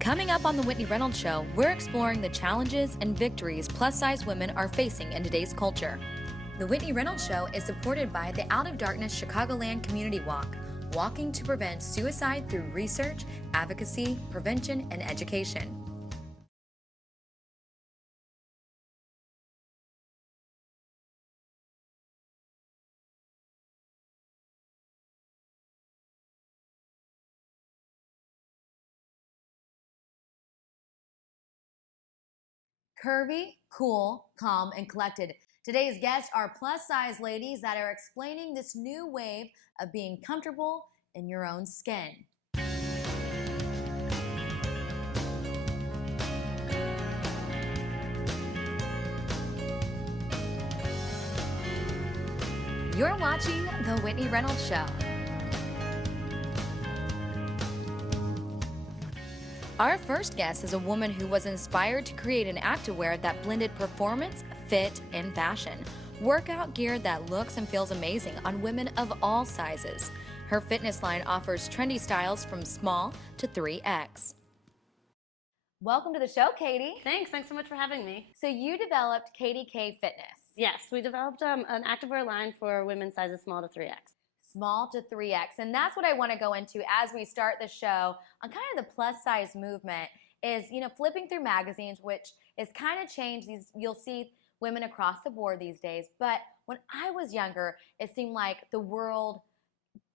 Coming up on The Whitney Reynolds Show, we're exploring the challenges and victories plus-size women are facing in today's culture. The Whitney Reynolds Show is supported by the Out of Darkness Chicagoland Community Walk, walking to prevent suicide through research, advocacy, prevention, and education. Curvy, cool, calm, and collected. Today's guests are plus-size ladies that are explaining this new wave of being comfortable in your own skin. You're watching The Whitney Reynolds Show. Our first guest is a woman who was inspired to create an activewear that blended performance, fit, and fashion. Workout gear that looks and feels amazing on women of all sizes. Her fitness line offers trendy styles from small to 3X. Welcome to the show, Katie. Thanks so much for having me. So you developed KDK Fitness. Yes, we developed an activewear line for women's sizes small to 3X. Small to 3X. And that's what I want to go into as we start the show on kind of the plus size movement is, flipping through magazines, which is kind of changed. You'll see women across the board these days. But when I was younger, it seemed like the world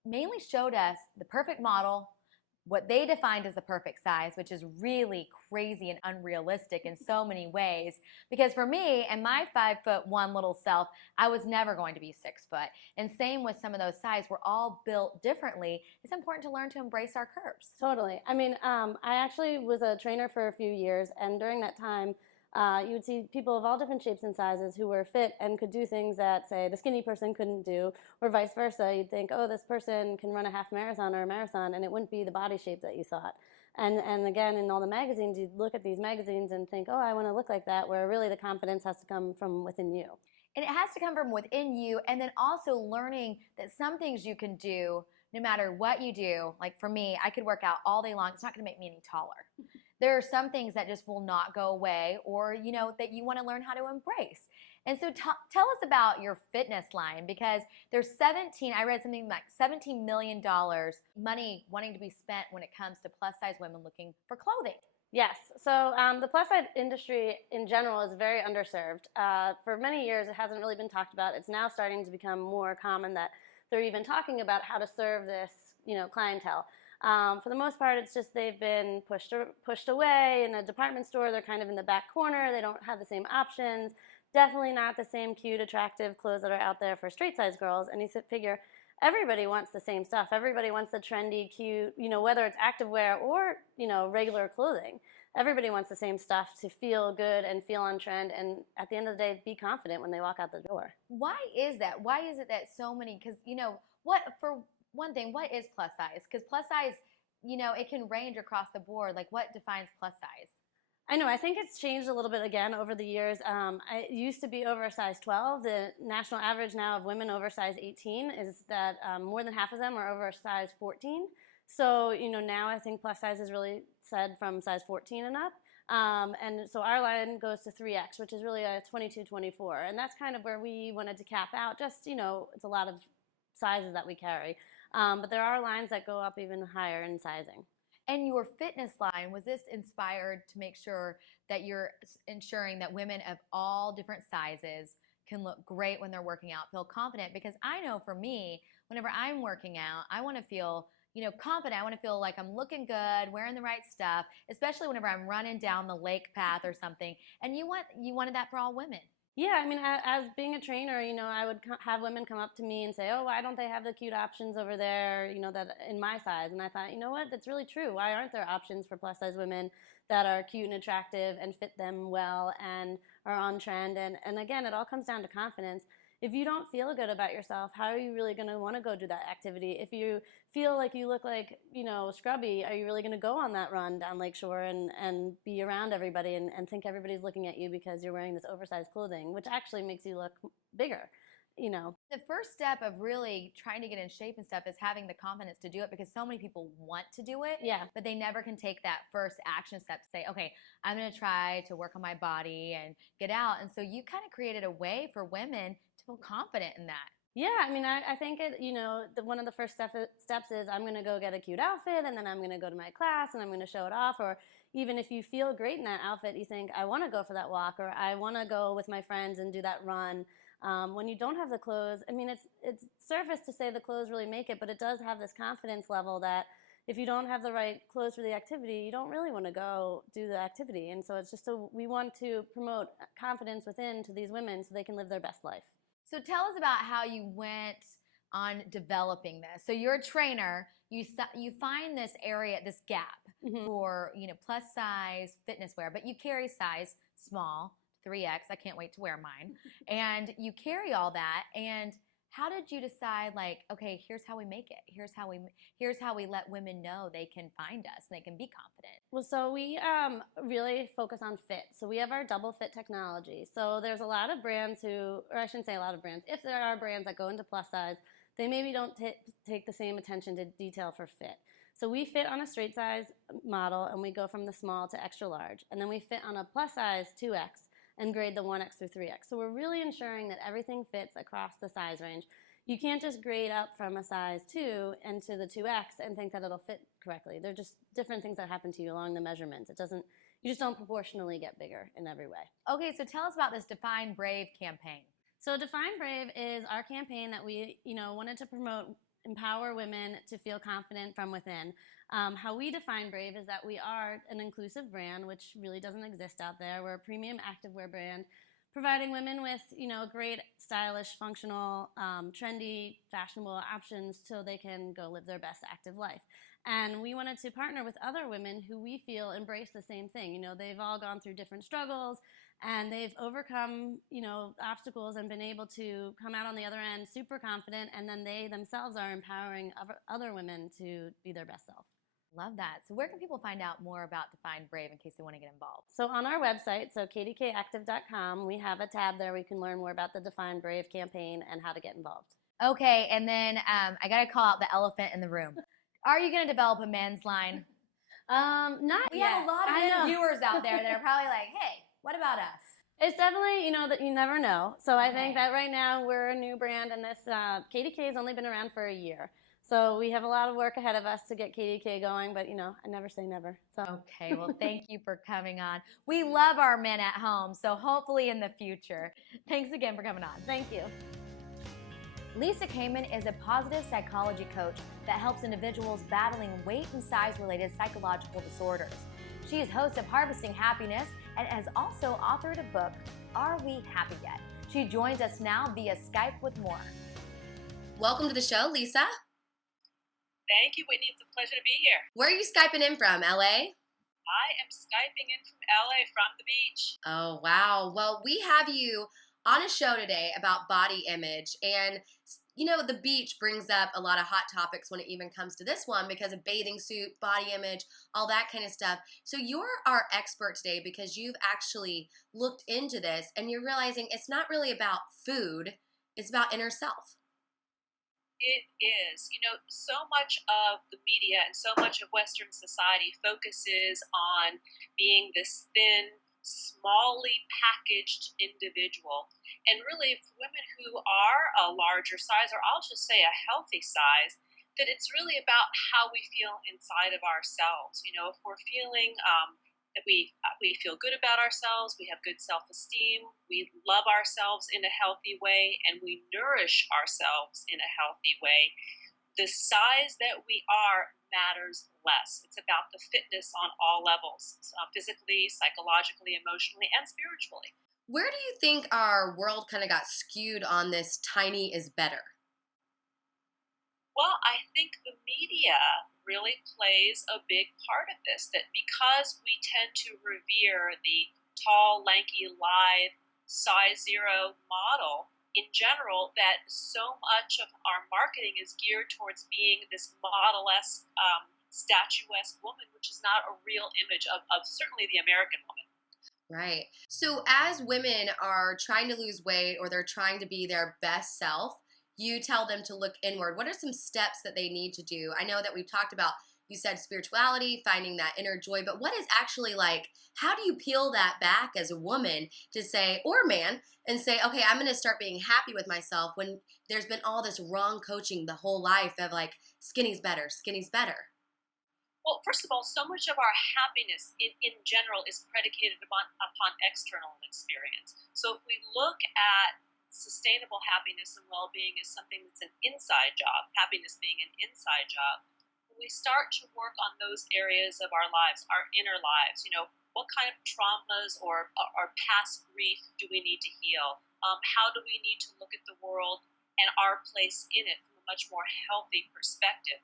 mainly showed us the perfect model, what they defined as the perfect size, which is really crazy and unrealistic in so many ways. Because for me and my 5'1" little self, I was never going to be 6 foot. And same with some of those sizes, we're all built differently. It's important to learn to embrace our curves. Totally. I actually was a trainer for a few years, and during that time, you would see people of all different shapes and sizes who were fit and could do things that, say, the skinny person couldn't do, or vice versa. You'd think, oh, this person can run a half marathon or a marathon, and it wouldn't be the body shape that you thought. And again, in all the magazines, you'd look at these magazines and think, oh, I want to look like that, where really the confidence has to come from within you. And it has to come from within you, and then also learning that some things you can do no matter what you do. Like for me, I could work out all day long. It's not going to make me any taller. There are some things that just will not go away, or that you want to learn how to embrace. And so tell us about your fitness line, because there's I read something like $17 million money wanting to be spent when it comes to plus size women looking for clothing. Yes. So the plus size industry in general is very underserved. For many years, it hasn't really been talked about. It's now starting to become more common that they're even talking about how to serve this, clientele. For the most part, it's just they've been pushed away in a department store. They're kind of in the back corner. They don't have the same options. Definitely not the same cute, attractive clothes that are out there for straight size girls. And you figure everybody wants the same stuff. Everybody wants the trendy, cute, whether it's activewear or, regular clothing. Everybody wants the same stuff to feel good and feel on trend, and at the end of the day, be confident when they walk out the door. Why is that? Why is it that so many, because, for one thing, what is plus size? Because plus size, it can range across the board. Like, what defines plus size? I know. I think it's changed a little bit again over the years. It used to be over a size 12. The national average now of women over size 18 is that more than half of them are over a size 14. So, now I think plus size is really said from size 14 and up. And so our line goes to 3X, which is really a 22, 24. And that's kind of where we wanted to cap out. Just, it's a lot of sizes that we carry. But there are lines that go up even higher in sizing. And your fitness line, was this inspired to make sure that you're ensuring that women of all different sizes can look great when they're working out, feel confident? Because I know for me, whenever I'm working out, I want to feel confident. I want to feel like I'm looking good, wearing the right stuff, especially whenever I'm running down the lake path or something. And you wanted that for all women. Yeah, as being a trainer, I would have women come up to me and say, oh, why don't they have the cute options over there, that in my size? And I thought, you know what, that's really true. Why aren't there options for plus size women that are cute and attractive and fit them well and are on trend? And again, it all comes down to confidence. If you don't feel good about yourself, how are you really going to want to go do that activity? If you feel like you look like, scrubby, are you really going to go on that run down Lakeshore and be around everybody and think everybody's looking at you because you're wearing this oversized clothing, which actually makes you look bigger, The first step of really trying to get in shape and stuff is having the confidence to do it, because so many people want to do it, Yeah. but they never can take that first action step to say, okay, I'm going to try to work on my body and get out. And so you kind of created a way for women to feel confident in that. Yeah, I mean, I think it, one of the first steps is I'm going to go get a cute outfit, and then I'm going to go to my class and I'm going to show it off. Or even if you feel great in that outfit, you think, I want to go for that walk, or I want to go with my friends and do that run. When you don't have the clothes, I mean, it's surface to say the clothes really make it, but it does have this confidence level that if you don't have the right clothes for the activity, you don't really want to go do the activity. And so it's just we want to promote confidence within to these women so they can live their best life. So tell us about how you went on developing this. So you're a trainer. You find this area, this gap for plus size fitness wear, but you carry size small, 3X. I can't wait to wear mine. And you carry all that. And how did you decide, like, okay, here's how we make it. Here's how we let women know they can find us and they can be confident. Well, so we really focus on fit. So we have our double fit technology. So there's a lot of brands or I shouldn't say a lot of brands. If there are brands that go into plus size, they maybe don't take the same attention to detail for fit. So we fit on a straight size model, and we go from the small to extra large. And then we fit on a plus size 2X and grade the 1X through 3X. So we're really ensuring that everything fits across the size range. You can't just grade up from a size 2 into the 2X and think that it'll fit correctly. They're just different things that happen to you along the measurements. You just don't proportionally get bigger in every way. Okay, so tell us about this Define Brave campaign. So Define Brave is our campaign that we, wanted to promote, empower women to feel confident from within. How we define Brave is that we are an inclusive brand, which really doesn't exist out there. We're a premium activewear brand, providing women with, great, stylish, functional, trendy, fashionable options so they can go live their best active life. And we wanted to partner with other women who we feel embrace the same thing. They've all gone through different struggles, and they've overcome, obstacles and been able to come out on the other end super confident, and then they themselves are empowering other women to be their best self. Love that. So where can people find out more about Define Brave in case they want to get involved? So on our website, so kdkactive.com, we have a tab there where you can learn more about the Define Brave campaign and how to get involved. Okay, and then I got to call out the elephant in the room. Are you going to develop a men's line? Not we yet. have a lot of men viewers out there that are probably like, hey, what about us? It's definitely, that you never know. So I think that right now we're a new brand, and this KDK has only been around for a year. So we have a lot of work ahead of us to get KDK going, but, I never say never. So. Okay, well, thank you for coming on. We love our men at home, so hopefully in the future. Thanks again for coming on. Thank you. Lisa Kamen is a positive psychology coach that helps individuals battling weight and size-related psychological disorders. She is host of Harvesting Happiness and has also authored a book, Are We Happy Yet? She joins us now via Skype with more. Welcome to the show, Lisa. Thank you, Whitney. It's a pleasure to be here. Where are you Skyping in from, LA? I am Skyping in from LA, from the beach. Oh, wow. Well, we have you on a show today about body image, and the beach brings up a lot of hot topics when it even comes to this one because of bathing suit, body image, all that kind of stuff. So you're our expert today because you've actually looked into this and you're realizing it's not really about food, it's about inner self. It is. So much of the media and so much of Western society focuses on being this thin, smallly packaged individual. And really, for women who are a larger size, or I'll just say a healthy size, that it's really about how we feel inside of ourselves. If we're feeling that we feel good about ourselves, we have good self-esteem, we love ourselves in a healthy way, and we nourish ourselves in a healthy way, the size that we are matters less. It's about the fitness on all levels, physically, psychologically, emotionally, and spiritually. Where do you think our world kind of got skewed on this tiny is better? Well, I think the media really plays a big part of this, that because we tend to revere the tall, lanky, lithe, size zero model in general, that so much of our marketing is geared towards being this model-esque, statuesque woman, which is not a real image of certainly the American woman. Right. So as women are trying to lose weight or they're trying to be their best self, you tell them to look inward? What are some steps that they need to do? I know that we've talked about, you said spirituality, finding that inner joy, but what is actually like, how do you peel that back as a woman to say, or man, and say, okay, I'm going to start being happy with myself when there's been all this wrong coaching the whole life of like, skinny's better, skinny's better. Well, first of all, so much of our happiness in general is predicated upon external experience. So if we look at sustainable happiness and well-being as something that's an inside job, happiness being an inside job, when we start to work on those areas of our lives, our inner lives, what kind of traumas or past grief do we need to heal? How do we need to look at the world and our place in it from a much more healthy perspective?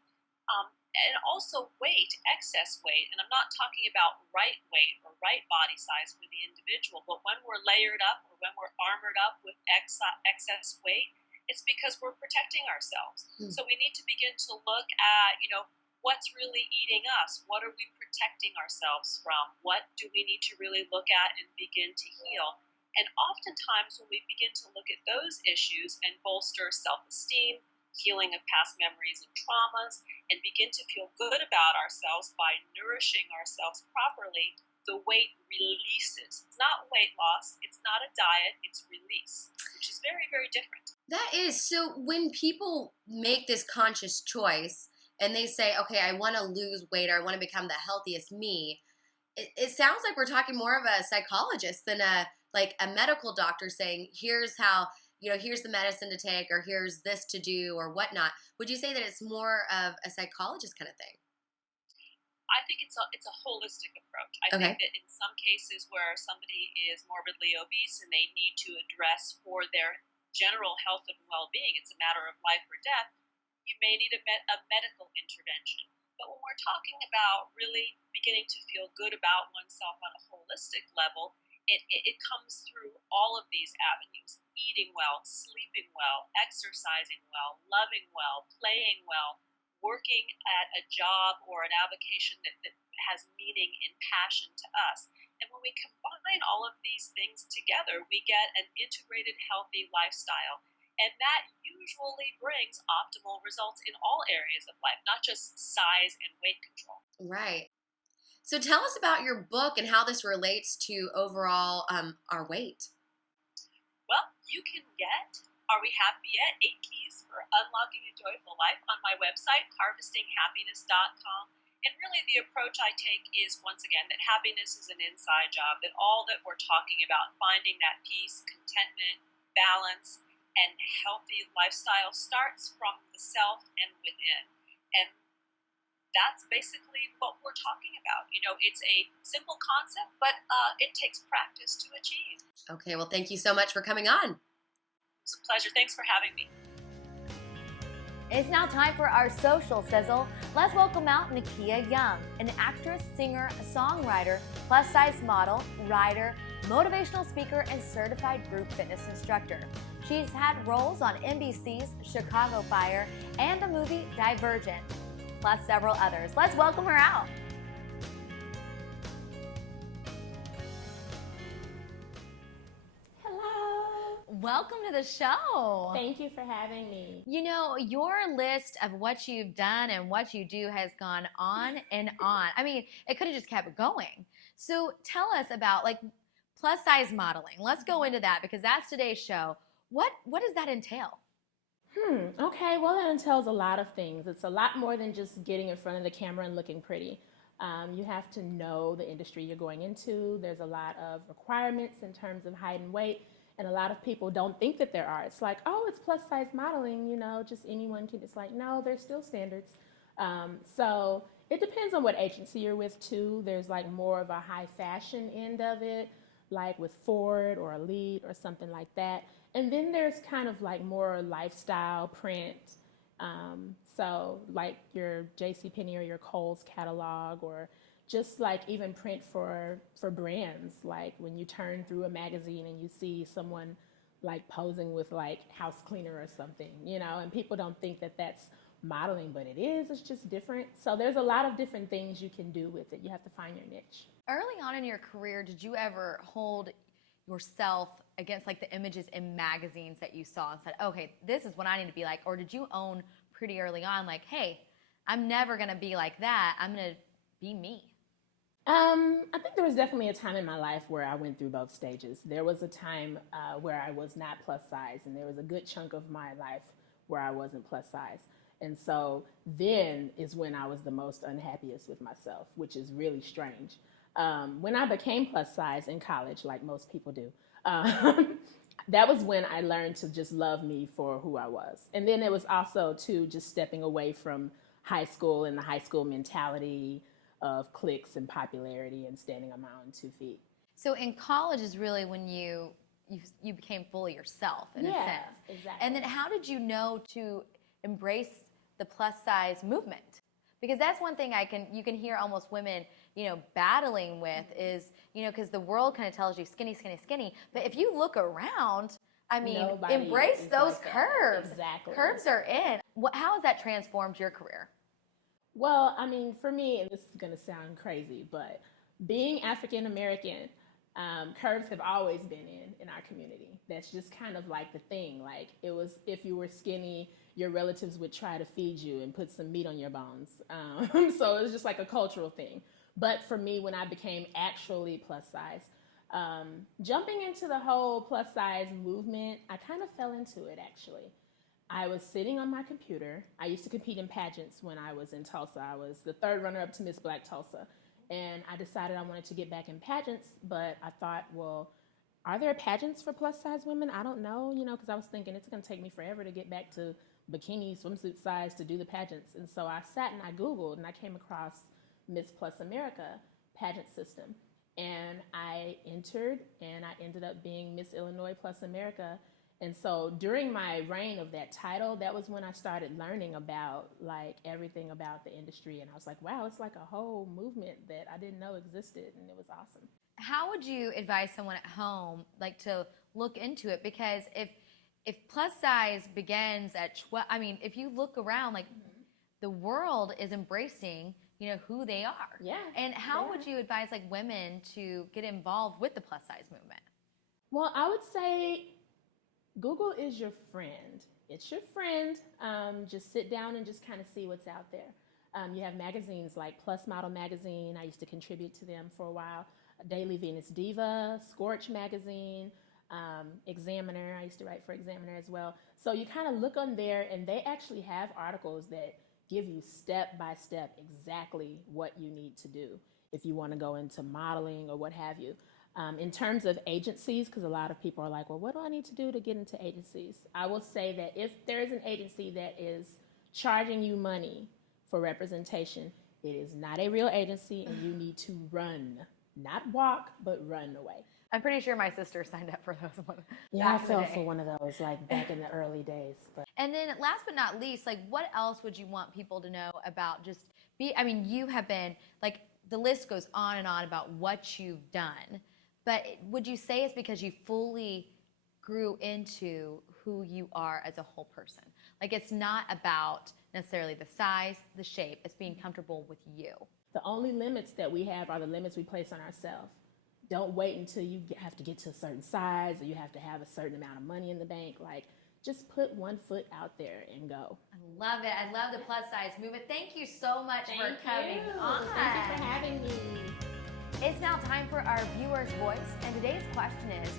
And also weight, excess weight, and I'm not talking about right weight or right body size for the individual, but when we're layered up or when we're armored up with excess weight, it's because we're protecting ourselves. So we need to begin to look at, what's really eating us? What are we protecting ourselves from? What do we need to really look at and begin to heal? And oftentimes when we begin to look at those issues and bolster self-esteem, healing of past memories and traumas, and begin to feel good about ourselves by nourishing ourselves properly, the weight releases. It's not weight loss, it's not a diet, it's release, which is very, very different. That is. So when people make this conscious choice and they say, okay, I want to lose weight or I want to become the healthiest me, it sounds like we're talking more of a psychologist than a medical doctor saying, here's how, here's the medicine to take, or here's this to do, or whatnot. Would you say that it's more of a psychologist kind of thing? I think it's a holistic approach. I think that in some cases where somebody is morbidly obese and they need to address for their general health and well-being, it's a matter of life or death, you may need a medical intervention. But when we're talking about really beginning to feel good about oneself on a holistic level, it comes through all of these avenues: eating well, sleeping well, exercising well, loving well, playing well, working at a job or an avocation that has meaning and passion to us. And when we combine all of these things together, we get an integrated, healthy lifestyle. And that usually brings optimal results in all areas of life, not just size and weight control. Right. So tell us about your book and how this relates to overall our weight. Well, you can get Are We Happy Yet? 8 Keys for Unlocking a Joyful Life on my website, harvestinghappiness.com. And really the approach I take is, once again, that happiness is an inside job, that all that we're talking about, finding that peace, contentment, balance, and healthy lifestyle starts from the self and within. And that's basically what we're talking about. It's a simple concept, but it takes practice to achieve. Okay, well, thank you so much for coming on. It was a pleasure. Thanks for having me. It's now time for our social sizzle. Let's welcome out Nakia Young, an actress, singer, songwriter, plus-size model, writer, motivational speaker, and certified group fitness instructor. She's had roles on NBC's Chicago Fire and the movie Divergent, plus several others. Let's welcome her out. Hello. Welcome to the show. Thank you for having me. Your list of what you've done and what you do has gone on and on. I mean, it could have just kept going. So tell us about plus size modeling. Let's go into that because that's today's show. What does that entail? Okay, well, that entails a lot of things. It's a lot more than just getting in front of the camera and looking pretty. You have to know the industry you're going into. There's a lot of requirements in terms of height and weight, and a lot of people don't think that there are. It's like, oh, it's plus size modeling, just anyone can. It's like, no, there's still standards. So it depends on what agency you're with too. There's more of a high fashion end of it, like with Ford or Elite or something like that. And then there's kind of more lifestyle print. So your JCPenney or your Kohl's catalog, or just even print for brands. Like when you turn through a magazine and you see someone posing with house cleaner or something, and people don't think that that's modeling, but it is. It's just different. So there's a lot of different things you can do with it. You have to find your niche. Early on in your career, did you ever hold yourself against like the images in magazines that you saw and said, okay, this is what I need to be like? Or did you own pretty early on, like, hey, I'm never going to be like that. I'm going to be me? I think there was definitely a time in my life where I went through both stages. There was a time where I was not plus size, and there was a good chunk of my life where I wasn't plus size. And so then is when I was the most unhappiest with myself, which is really strange. When I became plus size in college, like most people do, that was when I learned to just love me for who I was. And then it was also, too, just stepping away from high school and the high school mentality of cliques and popularity and standing on my own 2 feet. So in college is really when you became fully yourself in a sense. Exactly. And then how did you know to embrace the plus size movement? Because that's one thing you can hear almost women, battling with is, because the world kind of tells you skinny, skinny, skinny. But if you look around, I mean, Nobody embrace is those like curves. Exactly. Curves are in. How has that transformed your career? Well, I mean, for me, and this is going to sound crazy, but being African American, curves have always been in our community. That's just kind of like the thing. Like, it was, if you were skinny, your relatives would try to feed you and put some meat on your bones. So it was just like a cultural thing. But for me, when I became actually plus size, jumping into the whole plus size movement, I kind of fell into it, actually. I was sitting on my computer. I used to compete in pageants when I was in Tulsa. I was the 3rd runner-up to Miss Black Tulsa. And I decided I wanted to get back in pageants, but I thought, well, are there pageants for plus-size women? I don't know, because I was thinking it's going to take me forever to get back to bikini, swimsuit size to do the pageants. And so I sat and I Googled, and I came across Miss Plus America pageant system. And I entered, and I ended up being Miss Illinois Plus America. And so during my reign of that title, that was when I started learning about like everything about the industry. And I was like, wow, it's like a whole movement that I didn't know existed. And it was awesome. How would you advise someone at home like to look into it? Because if plus size begins at 12, I mean, if you look around, like the world is embracing, who they are. Yeah. And how would you advise like women to get involved with the plus size movement? Well, I would say Google is your friend. It's your friend. Just sit down and just kind of see what's out there. You have magazines like Plus Model Magazine. I used to contribute to them for a while. Daily Venus Diva, Scorch Magazine, Examiner. I used to write for Examiner as well. So you kind of look on there, and they actually have articles that give you step by step exactly what you need to do if you want to go into modeling or what have you. In terms of agencies, because a lot of people are like, well, what do I need to do to get into agencies? I will say that if there is an agency that is charging you money for representation, it is not a real agency, and you need to run, not walk, but run away. I'm pretty sure my sister signed up for those ones. Yeah, I fell for one of those like back in the early days. But. And then last but not least, like what else would you want people to know about you have been, like the list goes on and on about what you've done. But would you say it's because you fully grew into who you are as a whole person? Like it's not about necessarily the size, the shape, it's being comfortable with you. The only limits that we have are the limits we place on ourselves. Don't wait until you have to get to a certain size or you have to have a certain amount of money in the bank. Like just put one foot out there and go. I love it. I love the plus size movement. Thank you so much for coming on. Thank you for having me. It's now time for our viewer's voice, and today's question is,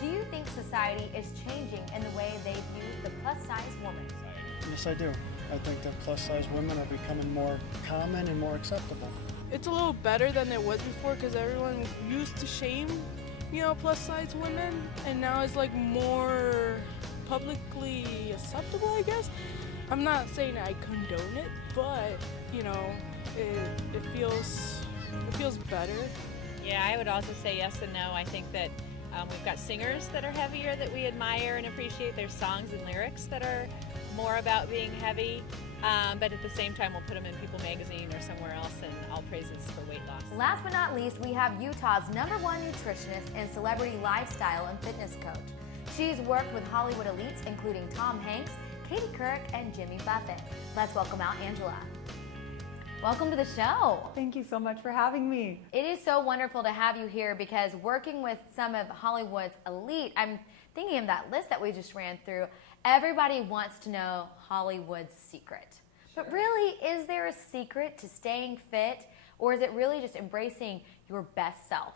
do you think society is changing in the way they view the plus-size woman? Yes, I do. I think that plus-size women are becoming more common and more acceptable. It's a little better than it was before because everyone used to shame, plus-size women, and now it's like more publicly acceptable, I guess. I'm not saying I condone it, but, it feels better. Yeah, I would also say yes and no. I think that we've got singers that are heavier that we admire and appreciate. There's songs and lyrics that are more about being heavy, but at the same time we'll put them in People magazine or somewhere else, and all praises for weight loss. Last but not least, we have Utah's #1 nutritionist and celebrity lifestyle and fitness coach. She's worked with Hollywood elites including Tom Hanks, Katie Couric, and Jimmy Buffett. Let's welcome out Angela. Welcome to the show. Thank you so much for having me. It is so wonderful to have you here because working with some of Hollywood's elite, I'm thinking of that list that we just ran through. Everybody wants to know Hollywood's secret. But really, is there a secret to staying fit, or is it really just embracing your best self?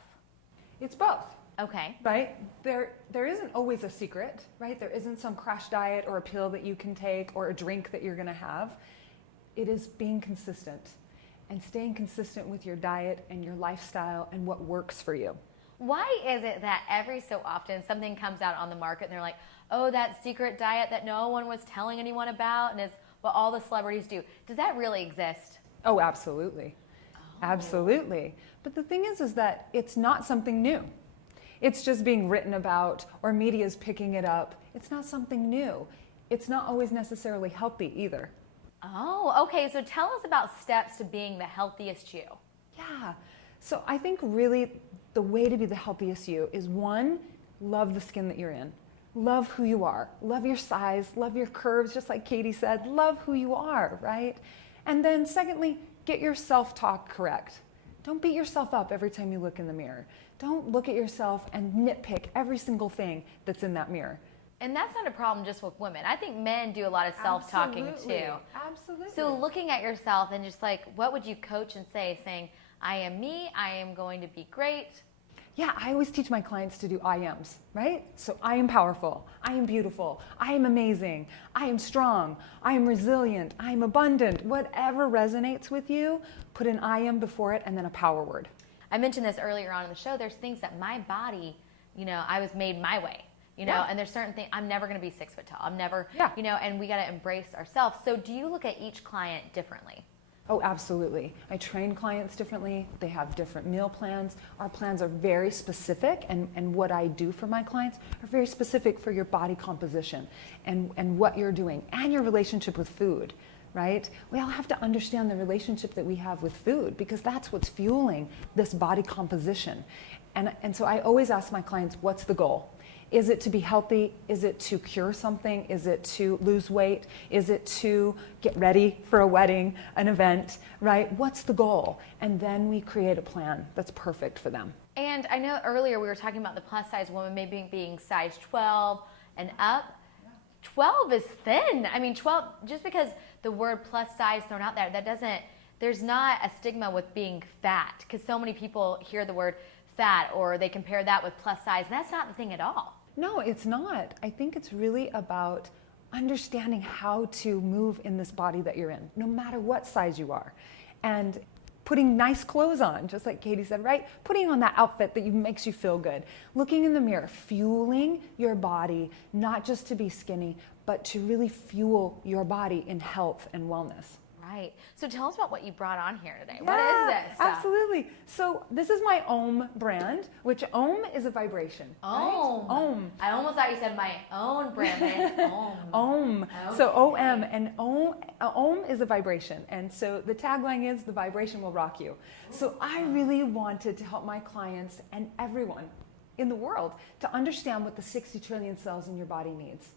It's both. Okay. Right? There isn't always a secret, right? There isn't some crash diet or a pill that you can take or a drink that you're going to have. It is being consistent and staying consistent with your diet and your lifestyle and what works for you. Why is it that every so often something comes out on the market and they're like, oh, that secret diet that no one was telling anyone about and it's what all the celebrities do? Does that really exist? Oh, absolutely. Absolutely. But the thing is that it's not something new. It's just being written about or media's picking it up. It's not something new. It's not always necessarily healthy either. Oh, okay. So tell us about steps to being the healthiest you. Yeah. So I think really the way to be the healthiest you is, one, love the skin that you're in. Love who you are. Love your size. Love your curves, just like Katie said. Love who you are, right? And then secondly, get your self-talk correct. Don't beat yourself up every time you look in the mirror. Don't look at yourself and nitpick every single thing that's in that mirror. And that's not a problem just with women. I think men do a lot of self-talking too. Absolutely. So looking at yourself and just like, what would you coach and say? Saying, I am me, I am going to be great. Yeah, I always teach my clients to do I ams, right? So I am powerful, I am beautiful, I am amazing, I am strong, I am resilient, I am abundant. Whatever resonates with you, put an I am before it and then a power word. I mentioned this earlier on in the show. There's things that my body, I was made my way. And there's certain things, I'm never going to be 6 foot tall. I'm never, and we got to embrace ourselves. So do you look at each client differently? Oh, absolutely. I train clients differently. They have different meal plans. Our plans are very specific, and what I do for my clients are very specific for your body composition and what you're doing and your relationship with food, right? We all have to understand the relationship that we have with food because that's what's fueling this body composition. And so I always ask my clients, what's the goal? Is it to be healthy? Is it to cure something? Is it to lose weight? Is it to get ready for a wedding, an event, right? What's the goal? And then we create a plan that's perfect for them. And I know earlier we were talking about the plus size woman maybe being size 12 and up. 12 is thin. I mean, 12, just because the word plus size thrown out there, there's not a stigma with being fat, because so many people hear the word fat or they compare that with plus size, and that's not the thing at all. No, it's not. I think it's really about understanding how to move in this body that you're in, no matter what size you are. And putting nice clothes on, just like Katie said, right? Putting on that outfit that makes you feel good. Looking in the mirror, fueling your body, not just to be skinny, but to really fuel your body in health and wellness. Right. So tell us about what you brought on here today. What is this stuff? Absolutely. So this is my Om brand, which Om is a vibration. Om. Right? Om. I almost thought you said my own brand, but it's Om. Om. Okay. So OM, and Om is a vibration. And so the tagline is, the vibration will rock you. So I really wanted to help my clients and everyone in the world to understand what the 60 trillion cells in your body needs.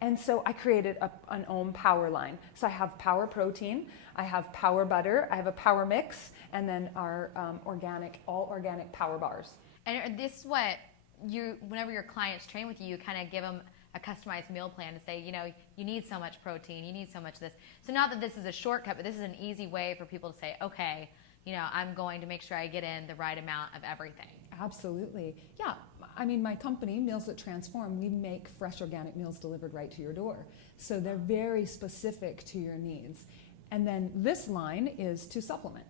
And so I created an Om power line. So I have power protein, I have power butter, I have a power mix, and then our all organic power bars. And this is what whenever your clients train with you, you kind of give them a customized meal plan to say, you need so much protein, you need so much of this. So not that this is a shortcut, but this is an easy way for people to say, okay, I'm going to make sure I get in the right amount of everything. Absolutely. Yeah. I mean, my company, Meals That Transform, we make fresh organic meals delivered right to your door. So they're very specific to your needs. And then this line is to supplement.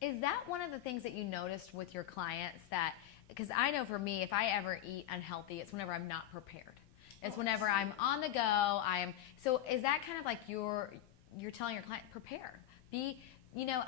Is that one of the things that you noticed with your clients that, because I know for me, if I ever eat unhealthy, it's whenever I'm not prepared. It's whenever I'm on the go, so is that kind of like you're telling your client, prepare,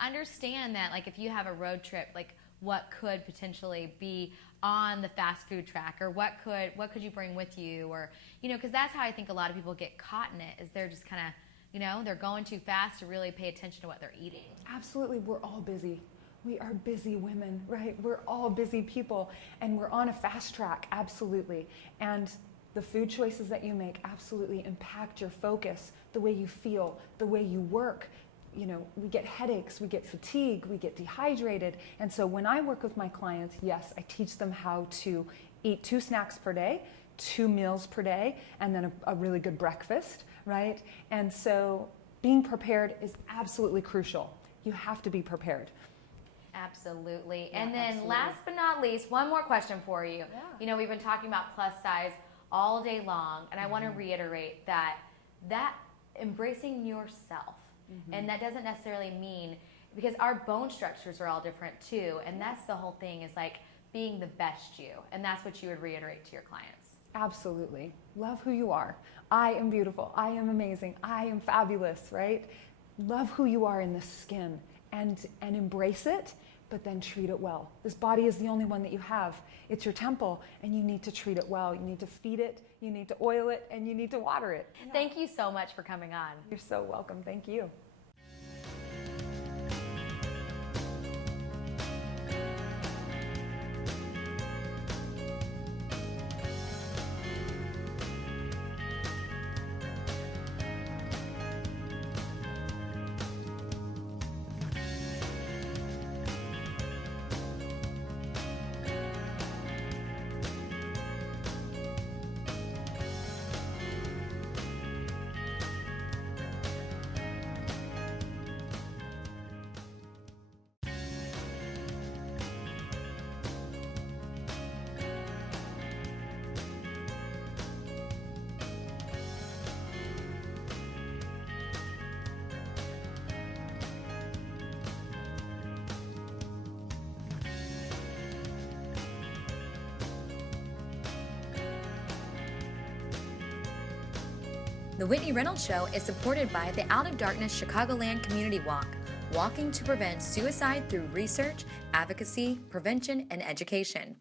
understand that, like, if you have a road trip, like, what could potentially be on the fast food track, or what could you bring with you, or because that's how I think a lot of people get caught in it, is they're just kind of they're going too fast to really pay attention to what they're eating. Absolutely. We're all busy. We are busy women, right? We're all busy people, and we're on a fast track. Absolutely. And the food choices that you make absolutely impact your focus, the way you feel, the way you work. we get headaches, we get fatigue, we get dehydrated. And so when I work with my clients, yes, I teach them how to eat 2 snacks per day, 2 meals per day, and then a really good breakfast, right? And so being prepared is absolutely crucial. You have to be prepared. Absolutely. Yeah, And then absolutely. last but not least, one more question for you. Yeah. We've been talking about plus size all day long, and I want to reiterate that embracing yourself, and that doesn't necessarily mean, because our bone structures are all different too, and that's the whole thing, is like being the best you, and that's what you would reiterate to your clients. Absolutely. Love who you are. I am beautiful. I am amazing. I am fabulous, right? Love who you are in this skin and embrace it, but then treat it well. This body is the only one that you have. It's your temple, and you need to treat it well. You need to feed it, you need to oil it, and you need to water it. Thank you so much for coming on. You're so welcome. Thank you. The Whitney Reynolds Show is supported by the Out of Darkness Chicagoland Community Walk, walking to prevent suicide through research, advocacy, prevention, and education.